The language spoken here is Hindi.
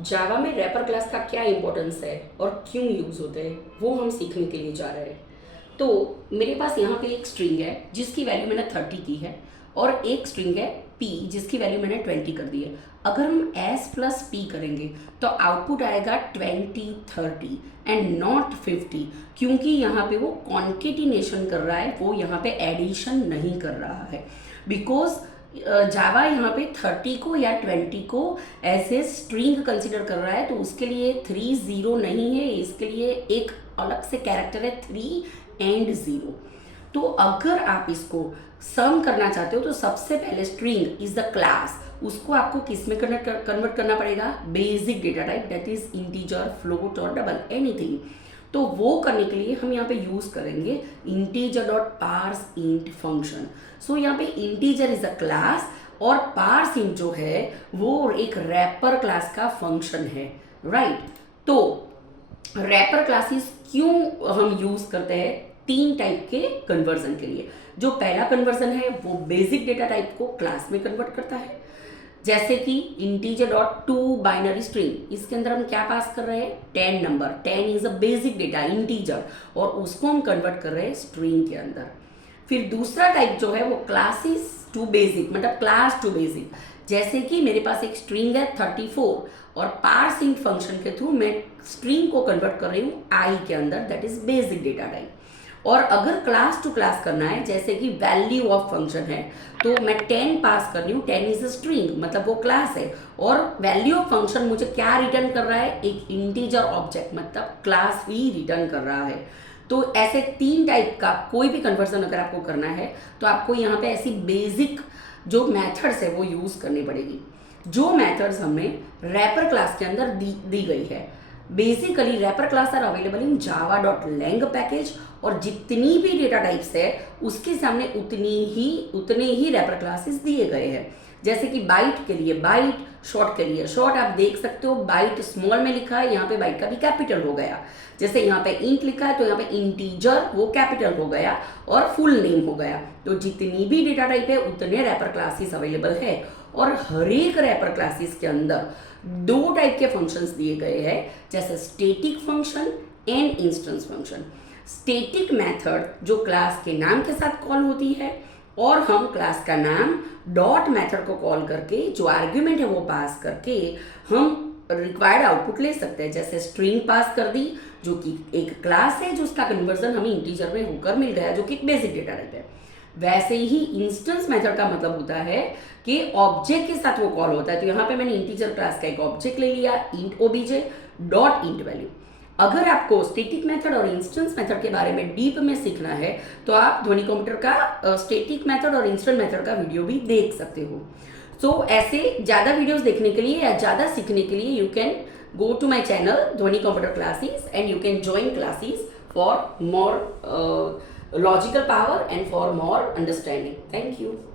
जावा में रैपर क्लास का क्या इंपॉर्टेंस है और क्यों यूज़ होते हैं वो हम सीखने के लिए जा रहे हैं। तो मेरे पास यहाँ पे एक स्ट्रिंग है जिसकी वैल्यू मैंने 30 की है और एक स्ट्रिंग है p जिसकी वैल्यू मैंने 20 कर दी है। अगर हम s प्लस p करेंगे तो आउटपुट आएगा 20 30 एंड नॉट 50, क्योंकि यहाँ पे वो कॉन्केटिनेशन कर रहा है, वो यहाँ पे एडिशन नहीं कर रहा है। बिकॉज जावा यहाँ पे 30 को या 20 को ऐसे स्ट्रिंग कंसिडर कर रहा है, तो उसके लिए 3 0 नहीं है, इसके लिए एक अलग से कैरेक्टर है 3 एंड 0। तो अगर आप इसको सम करना चाहते हो तो सबसे पहले स्ट्रिंग इज द क्लास, उसको आपको किस में कन्वर्ट करना पड़ेगा, basic data type, that is integer, float और डबल, एनीथिंग। तो वो करने के लिए हम यहाँ पे यूज करेंगे integer dot parse int function. So यहाँ पे इंटीजर इज अ क्लास और पार्स इंट जो है वो एक रैपर क्लास का फंक्शन है, राइट। तो रैपर क्लासेस क्यों हम यूज करते हैं, 3 टाइप के कन्वर्जन के लिए। जो पहला कन्वर्जन है वो बेसिक डेटा टाइप को क्लास में कन्वर्ट करता है, जैसे कि integer dot to binary string, इसके अंदर हम क्या पास कर रहे हैं, 10 number, 10 is a basic data integer, और उसको हम कन्वर्ट कर रहे हैं स्ट्रिंग के अंदर। फिर दूसरा टाइप जो है वो क्लासेस टू बेसिक, मतलब क्लास टू बेसिक, जैसे कि मेरे पास एक स्ट्रिंग है 34 और पार्स इंट फंक्शन के थ्रू मैं स्ट्रिंग को कन्वर्ट कर रही हूँ आई के अंदर, that is basic data type. और अगर क्लास टू क्लास करना है, जैसे कि वैल्यू ऑफ फंक्शन है, तो मैं 10 पास कर रही हूँ, 10 इज अ स्ट्रिंग, मतलब वो क्लास है, और वैल्यू ऑफ फंक्शन मुझे क्या रिटर्न कर रहा है, एक इंटीजर ऑब्जेक्ट, मतलब क्लास ही रिटर्न कर रहा है। तो ऐसे 3 टाइप का कोई भी कन्वर्जन अगर आपको करना है तो आपको यहाँ पे ऐसी बेसिक जो मेथड्स है वो यूज करनी पड़ेगी, जो मेथड्स हमें रैपर क्लास के अंदर दी गई है। Basically wrapper class are available in java.lang package, और जितनी भी डेटा टाइप्स है उसके सामने उतने ही रैपर क्लासेस दिए गए हैं। जैसे कि बाइट के लिए बाइट, शॉर्ट के लिए शॉर्ट, आप देख सकते हो बाइट स्मॉल में लिखा है, यहाँ पे बाइट का भी कैपिटल हो गया। जैसे यहाँ पे इंट लिखा है तो यहाँ पे इंटीजर वो कैपिटल हो गया और फुल नेम हो गया। तो जितनी भी डेटा टाइप है उतने रैपर क्लासेस अवेलेबल है, और हर एक रैपर क्लासेस के अंदर 2 टाइप के फंक्शंस दिए गए हैं, जैसे static function and instance function. Static method जो क्लास के नाम के साथ कॉल होती है, और हम क्लास का नाम डॉट मेथड को कॉल करके जो आर्ग्यूमेंट है वो पास करके हम रिक्वायर्ड आउटपुट ले सकते हैं। जैसे स्ट्रिंग पास कर दी जो कि एक क्लास है, जो उसका कन्वर्जन हमें इंटीजर में होकर मिल गया, जो कि एक बेसिक डेटा टाइप है। वैसे ही इंस्टेंस मेथड का मतलब होता है कि ऑब्जेक्ट के साथ वो कॉल होता है। तो यहाँ पे मैंने इंटीजर क्लास का एक ऑब्जेक्ट ले लिया, int OBJ dot int value. अगर आपको स्टैटिक मेथड और इंस्टेंस मेथड के बारे में डीप में सीखना है तो आप ध्वनि कंप्यूटर का स्टैटिक मेथड और इंस्टेंस मेथड का वीडियो भी देख सकते हो। सो ऐसे ज़्यादा वीडियोस देखने के लिए या ज़्यादा सीखने के लिए you can go to my channel Dhwani Computer Classes, and you can join classes for more logical power and for more understanding. Thank you.